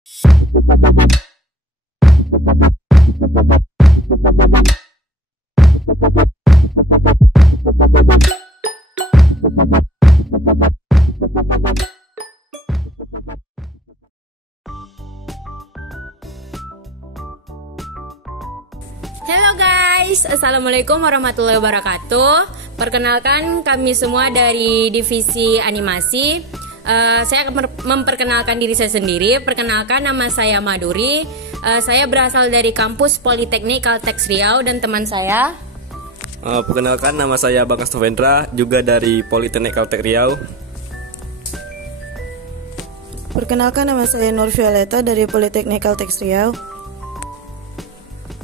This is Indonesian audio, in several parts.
Halo guys, assalamualaikum warahmatullahi wabarakatuh. Perkenalkan, kami semua dari divisi animasi. Saya akan memperkenalkan diri saya sendiri. Perkenalkan, nama saya Maduri. Saya berasal dari kampus Politeknik Caltex Riau, dan teman saya. Perkenalkan, nama saya Bagas Novendra, juga dari Politeknik Caltex Riau. Perkenalkan, nama saya Nur Violeta dari Politeknik Caltex Riau.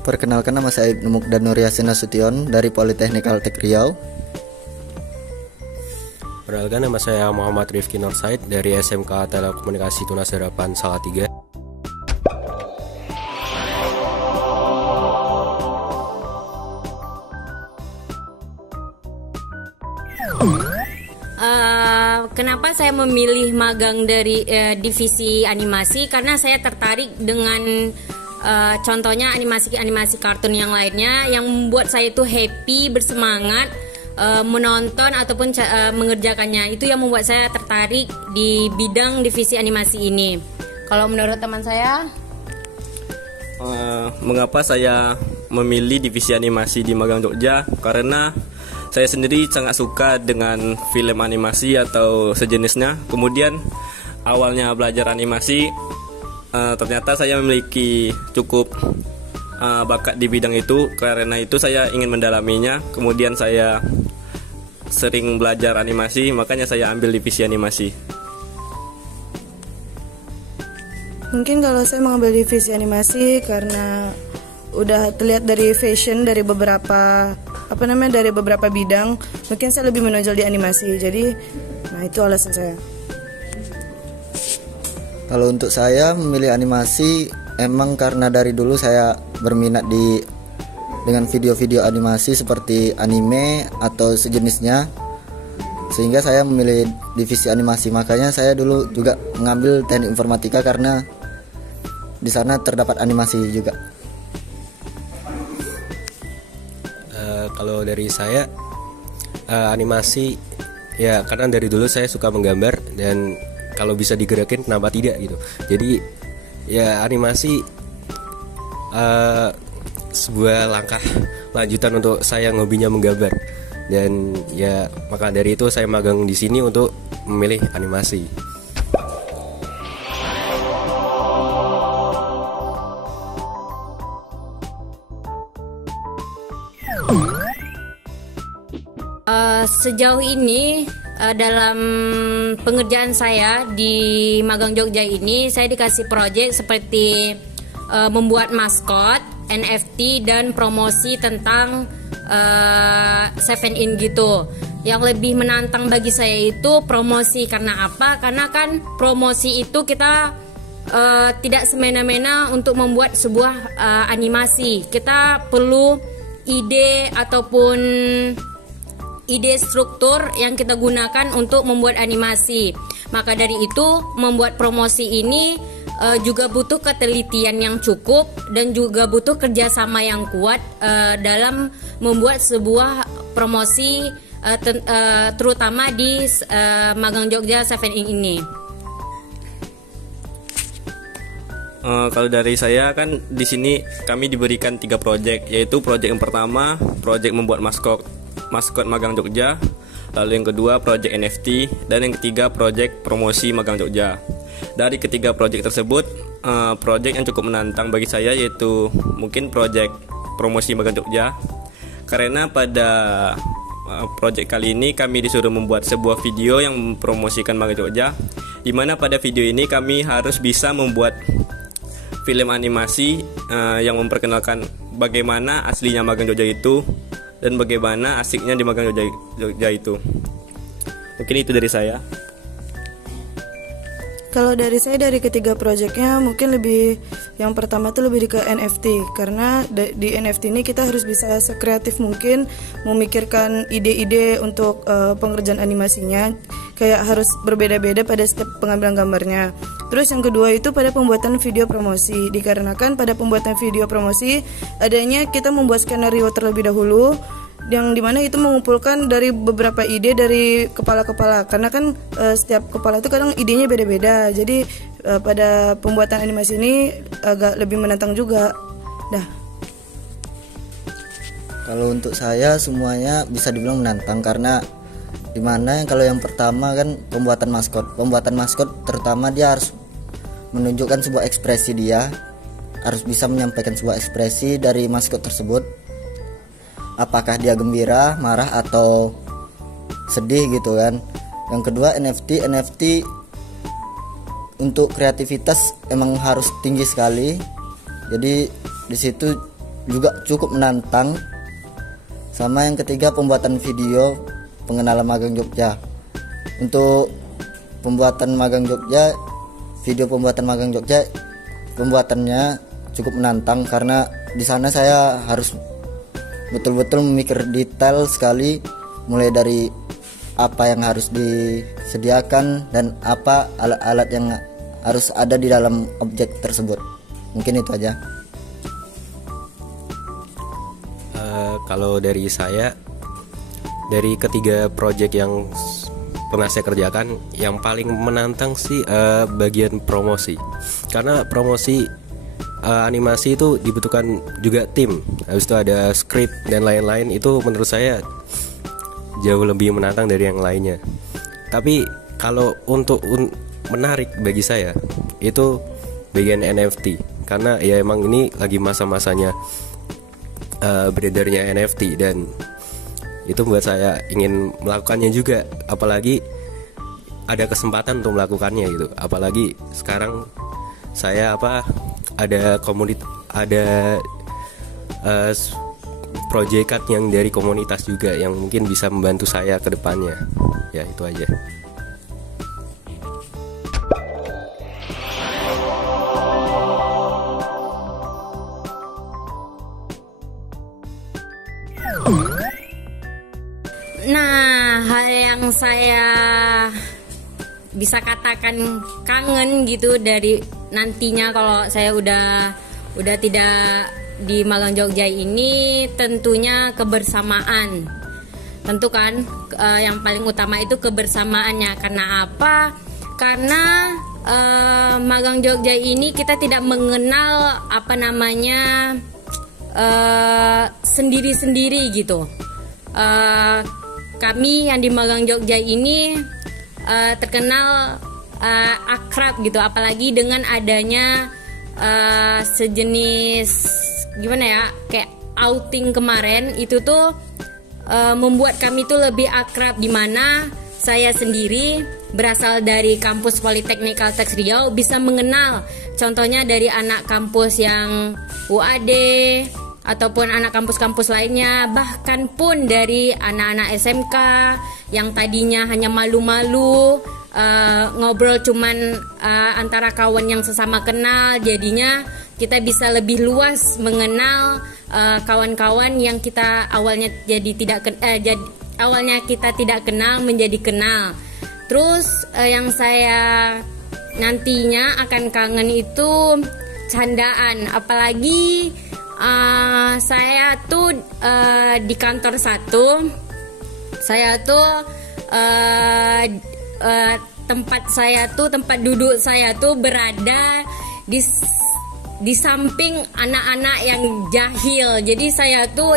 Perkenalkan, nama saya Ibnu Mukdanur Yasin Nasution dari Politeknik Caltex Riau. Perkenalkan, nama saya Muhammad Rifki Nursaid dari SMK Telekomunikasi Tunas Harapan Salatiga. Kenapa saya memilih magang dari divisi animasi? Karena saya tertarik dengan contohnya animasi kartun yang lainnya yang membuat saya itu happy, bersemangat menonton ataupun mengerjakannya. Itu yang membuat saya tertarik di bidang divisi animasi ini. Kalau menurut teman saya, mengapa saya memilih divisi animasi di Magang Jogja? Karena saya sendiri sangat suka dengan film animasi atau sejenisnya. Kemudian awalnya belajar animasi, ternyata saya memiliki cukup bakat di bidang itu. Karena itu saya ingin mendalaminya. Kemudian saya sering belajar animasi, makanya saya ambil divisi animasi. Mungkin kalau saya mengambil divisi animasi karena udah terlihat dari fashion dari beberapa bidang, mungkin saya lebih menonjol di animasi. Jadi, itu alasan saya. Kalau untuk saya memilih animasi emang karena dari dulu saya berminat dengan video-video animasi seperti anime atau sejenisnya, sehingga saya memilih divisi animasi. Makanya saya dulu juga mengambil teknik informatika karena di sana terdapat animasi juga. Kalau dari saya animasi ya karena dari dulu saya suka menggambar, dan kalau bisa digerakin kenapa tidak gitu. Jadi ya animasi sebuah langkah lanjutan untuk saya yang hobinya menggambar, dan ya maka dari itu saya magang di sini untuk memilih animasi. Sejauh ini dalam pengerjaan saya di Magang Jogja ini, saya dikasih proyek seperti membuat maskot, NFT, dan promosi tentang 7in gitu. Yang lebih menantang bagi saya itu promosi. Karena apa? Karena kan promosi itu kita tidak semena-mena untuk membuat sebuah animasi. Kita perlu ide ataupun ide struktur yang kita gunakan untuk membuat animasi. Maka dari itu, membuat promosi ini juga butuh ketelitian yang cukup dan juga butuh kerjasama yang kuat dalam membuat sebuah promosi, terutama di Magang Jogja 7in ini. Kalau dari saya kan di sini kami diberikan 3 proyek, yaitu proyek yang pertama proyek membuat maskot Magang Jogja, lalu yang kedua proyek NFT, dan yang ketiga proyek promosi Magang Jogja. Dari ketiga proyek tersebut, proyek yang cukup menantang bagi saya yaitu mungkin proyek promosi Magang Jogja, karena pada proyek kali ini kami disuruh membuat sebuah video yang mempromosikan Magang Jogja, di mana pada video ini kami harus bisa membuat film animasi yang memperkenalkan bagaimana aslinya Magang Jogja itu dan bagaimana asiknya di Magang Jogja itu. Mungkin itu dari saya. Kalau dari saya, dari ketiga proyeknya mungkin lebih, yang pertama tuh lebih ke NFT, karena di NFT ini kita harus bisa sekreatif mungkin memikirkan ide-ide untuk pengerjaan animasinya, kayak harus berbeda-beda pada setiap pengambilan gambarnya. Terus yang kedua itu pada pembuatan video promosi, dikarenakan pada pembuatan video promosi adanya kita membuat skenario terlebih dahulu, yang dimana itu mengumpulkan dari beberapa ide dari kepala-kepala, karena kan setiap kepala itu kadang idenya beda-beda, jadi pada pembuatan animasi ini agak lebih menantang juga. Kalau untuk saya semuanya bisa dibilang menantang, karena dimana kalau yang pertama kan pembuatan maskot terutama dia harus menunjukkan sebuah ekspresi, dia harus bisa menyampaikan sebuah ekspresi dari maskot tersebut, apakah dia gembira, marah, atau sedih gitu kan. Yang kedua NFT untuk kreativitas emang harus tinggi sekali, jadi di situ juga cukup menantang. Sama yang ketiga pembuatan video pengenalan Magang Jogja. Untuk pembuatan Magang Jogja, video pembuatan Magang Jogja pembuatannya cukup menantang, karena di sana saya harus betul-betul memikir detail sekali, mulai dari apa yang harus disediakan dan apa alat-alat yang harus ada di dalam objek tersebut. Mungkin itu aja. Kalau dari saya, dari ketiga project yang pernah saya kerjakan, yang paling menantang sih bagian promosi, karena promosi animasi itu dibutuhkan juga tim, habis itu ada skrip dan lain-lain. Itu menurut saya jauh lebih menantang dari yang lainnya. Tapi kalau untuk menarik bagi saya itu bagian NFT, karena ya emang ini lagi masa-masanya beredarnya NFT, dan itu membuat saya ingin melakukannya juga, apalagi ada kesempatan untuk melakukannya gitu. Apalagi sekarang saya ada proyekan yang dari komunitas juga yang mungkin bisa membantu saya ke depannya. Ya itu aja. Nah, hal yang saya bisa katakan kangen gitu dari nantinya kalau saya udah tidak di Magang Jogja ini, tentunya kebersamaan. Tentu kan yang paling utama itu kebersamaannya. Karena apa? Karena Magang Jogja ini kita tidak mengenal sendiri-sendiri gitu. Kami yang di Magang Jogja ini terkenal akrab gitu, apalagi dengan adanya sejenis kayak outing kemarin itu tuh membuat kami tuh lebih akrab, dimana saya sendiri berasal dari kampus Politeknik Kalteks Riau bisa mengenal contohnya dari anak kampus yang UAD ataupun anak kampus-kampus lainnya, bahkan pun dari anak-anak SMK yang tadinya hanya malu-malu ngobrol cuman antara kawan yang sesama kenal, jadinya kita bisa lebih luas mengenal kawan-kawan yang kita awalnya awalnya kita tidak kenal menjadi kenal. Terus yang saya nantinya akan kangen itu candaan, apalagi saya tuh di kantor satu, saya tuh tempat duduk saya tuh berada di samping anak-anak yang jahil. Jadi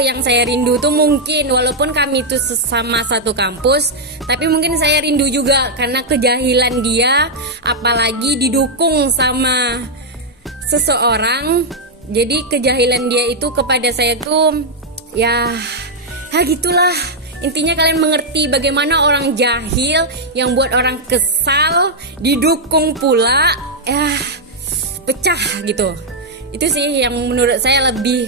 yang saya rindu tuh mungkin walaupun kami tuh sama satu kampus, tapi mungkin saya rindu juga karena kejahilan dia, apalagi didukung sama seseorang. Jadi kejahilan dia itu kepada saya tuh ya gitulah. Intinya kalian mengerti bagaimana orang jahil yang buat orang kesal didukung pula pecah gitu. Itu sih yang menurut saya lebih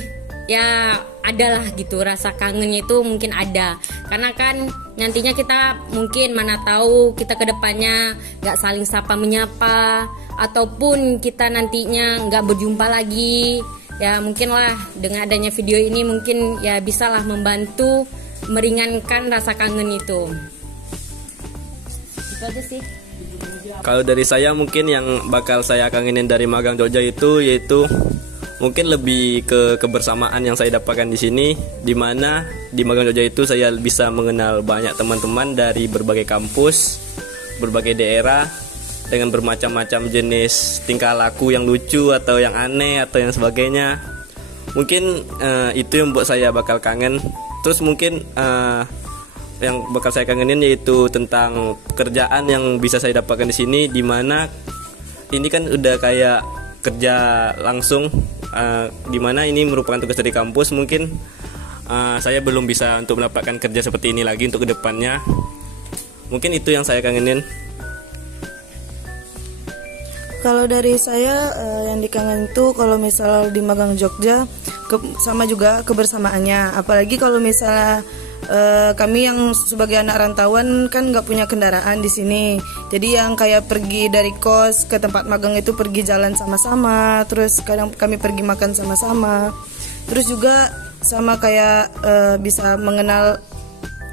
adalah gitu, rasa kangennya itu mungkin ada. Karena kan nantinya kita mungkin mana tahu kita ke depannya nggak saling sapa menyapa, ataupun kita nantinya nggak berjumpa lagi. Ya mungkinlah dengan adanya video ini mungkin ya bisalah membantu meringankan rasa kangen itu. Itu aja sih. Kalau dari saya mungkin yang bakal saya kangenin dari magang Jogja itu yaitu mungkin lebih ke kebersamaan yang saya dapatkan di sini, di mana di magang Jogja itu saya bisa mengenal banyak teman-teman dari berbagai kampus, berbagai daerah dengan bermacam-macam jenis tingkah laku yang lucu atau yang aneh atau yang sebagainya. Mungkin itu yang buat saya bakal kangen. Terus mungkin yang bakal saya kangenin yaitu tentang pekerjaan yang bisa saya dapatkan di sini, di mana ini kan udah kayak kerja langsung, di mana ini merupakan tugas dari kampus. Mungkin saya belum bisa untuk mendapatkan kerja seperti ini lagi untuk kedepannya. Mungkin itu yang saya kangenin. Kalau dari saya yang dikangen itu kalau misal di magang Jogja sama juga kebersamaannya. Apalagi kalau misalnya kami yang sebagai anak rantauan kan nggak punya kendaraan di sini. Jadi yang kayak pergi dari kos ke tempat magang itu pergi jalan sama-sama. Terus kadang kami pergi makan sama-sama. Terus juga sama kayak bisa mengenal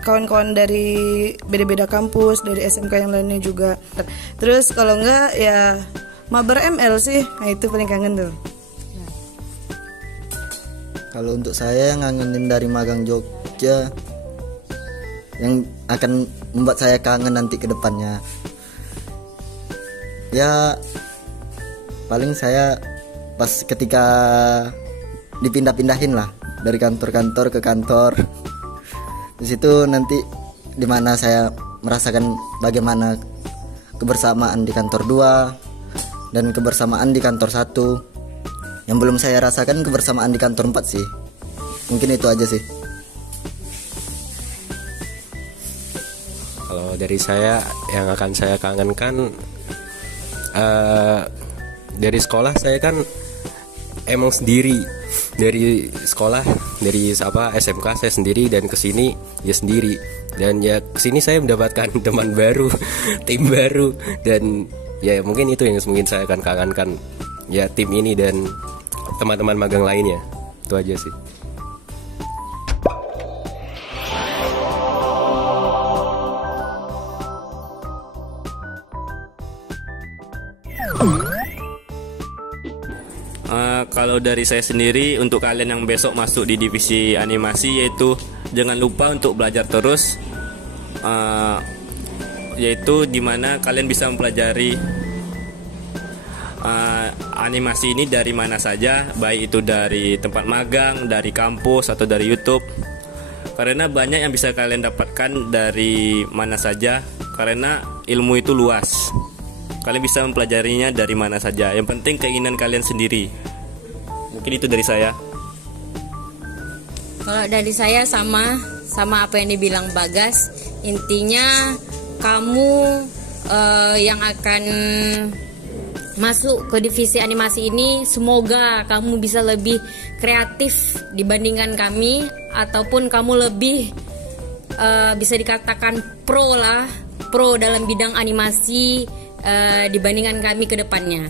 kawan-kawan dari beda-beda kampus, dari SMK yang lainnya juga. Terus kalau enggak ya mabar ML sih, nah itu paling kangen tuh. Kalau untuk saya yang ngangenin dari magang Jogja, yang akan membuat saya kangen nanti ke depannya, ya paling saya pas ketika dipindah-pindahin lah dari kantor-kantor ke kantor. Di situ nanti dimana saya merasakan bagaimana kebersamaan di kantor 2 dan kebersamaan di kantor 1. Yang belum saya rasakan kebersamaan di kantor 4 sih. Mungkin itu aja sih. Kalau dari saya yang akan saya kangenkan, dari sekolah saya kan emang sendiri. Dari sekolah, dari SMK saya sendiri, dan kesini ya sendiri. Dan ya kesini saya mendapatkan teman baru, tim baru, dan ya mungkin itu yang mungkin saya akan kangenkan, ya tim ini dan teman-teman magang lainnya. Itu aja sih. Kalau dari saya sendiri, untuk kalian yang besok masuk di divisi animasi, yaitu jangan lupa untuk belajar terus, yaitu dimana kalian bisa mempelajari animasi ini dari mana saja, baik itu dari tempat magang, dari kampus, atau dari YouTube. Karena banyak yang bisa kalian dapatkan dari mana saja, karena ilmu itu luas. Kalian bisa mempelajarinya dari mana saja. Yang penting keinginan kalian sendiri. Mungkin itu dari saya. Kalau dari saya sama apa yang dibilang Bagas. Intinya kamu yang akan masuk ke divisi animasi ini, semoga kamu bisa lebih kreatif dibandingkan kami, ataupun kamu lebih bisa dikatakan pro dalam bidang animasi dibandingkan kami ke depannya.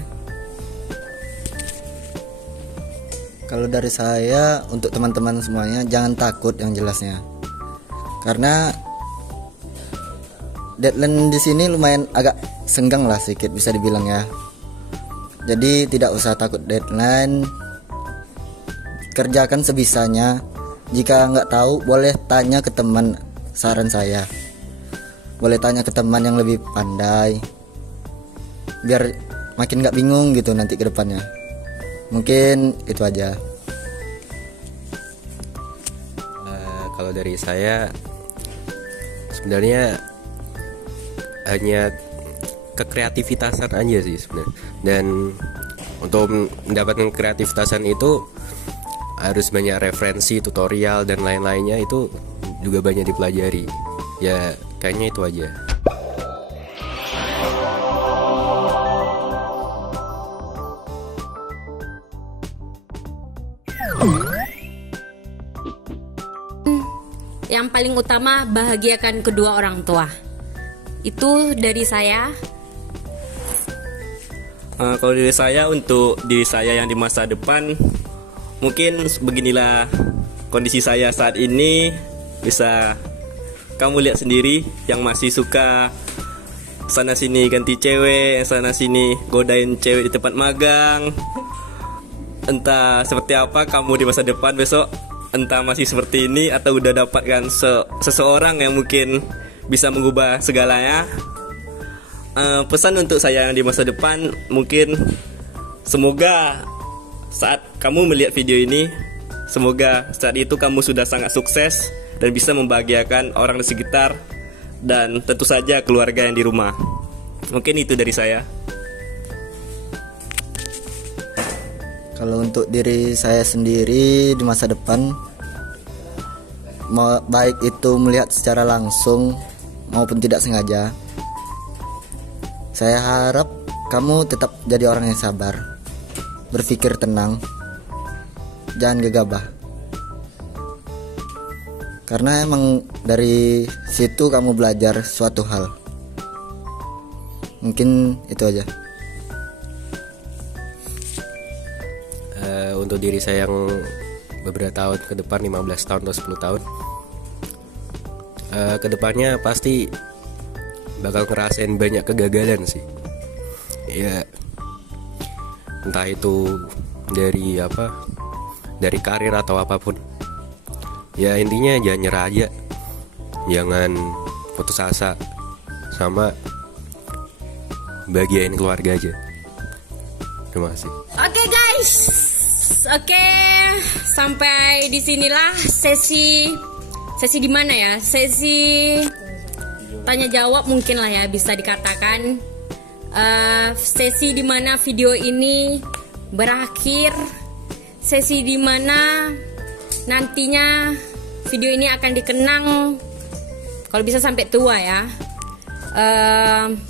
Kalau dari saya untuk teman-teman semuanya, jangan takut yang jelasnya. Karena deadline di sini lumayan agak senggang lah sedikit bisa dibilang ya. Jadi tidak usah takut deadline. Kerjakan sebisanya. Jika nggak tahu boleh tanya ke teman, saran saya. Boleh tanya ke teman yang lebih pandai. Biar makin nggak bingung gitu nanti ke depannya. Mungkin itu aja. Kalau dari saya sebenarnya hanya kekreativitasan aja sih sebenarnya. Dan untuk mendapatkan kreativitasan itu harus banyak referensi, tutorial dan lain-lainnya, itu juga banyak dipelajari. Ya kayaknya itu aja. yang paling utama bahagiakan kedua orang tua. Itu dari saya. Kalau dari saya, untuk diri saya yang di masa depan, mungkin beginilah kondisi saya saat ini. Bisa kamu lihat sendiri, yang masih suka sana sini ganti cewek, sana sini godain cewek di tempat magang. Entah seperti apa kamu di masa depan besok, entah masih seperti ini atau udah dapatkan seseorang yang mungkin bisa mengubah segalanya. Pesan untuk saya yang di masa depan, mungkin semoga saat kamu melihat video ini, semoga saat itu kamu sudah sangat sukses dan bisa membahagiakan orang di sekitar dan tentu saja keluarga yang di rumah. Mungkin itu dari saya. Kalau untuk diri saya sendiri di masa depan, baik itu melihat secara langsung maupun tidak sengaja, saya harap kamu tetap jadi orang yang sabar, berpikir tenang, jangan gegabah. Karena emang dari situ kamu belajar suatu hal. Mungkin itu aja. Untuk diri saya yang beberapa tahun ke depan, 15 tahun atau 10 tahun, kedepannya pasti bakal ngerasain banyak kegagalan sih. Ya, entah itu dari dari karir atau apapun. Ya intinya jangan nyerah aja, jangan putus asa, sama bahagiain keluarga aja. Terima kasih. Oke guys, sampai di sinilah sesi di mana ya? Sesi tanya jawab mungkin lah ya, bisa dikatakan sesi di mana video ini berakhir, sesi di mana nantinya video ini akan dikenang kalau bisa sampai tua ya.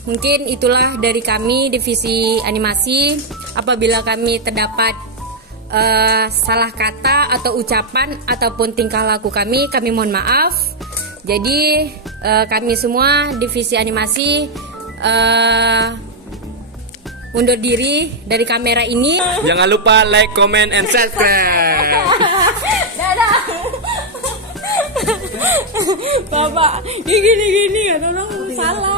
Mungkin itulah dari kami divisi animasi. Apabila kami terdapat salah kata atau ucapan ataupun tingkah laku kami mohon maaf. Jadi kami semua divisi animasi undur diri dari kamera ini. Jangan lupa like, comment, and subscribe. Dadah. Bapak, gini ya, tolong salah.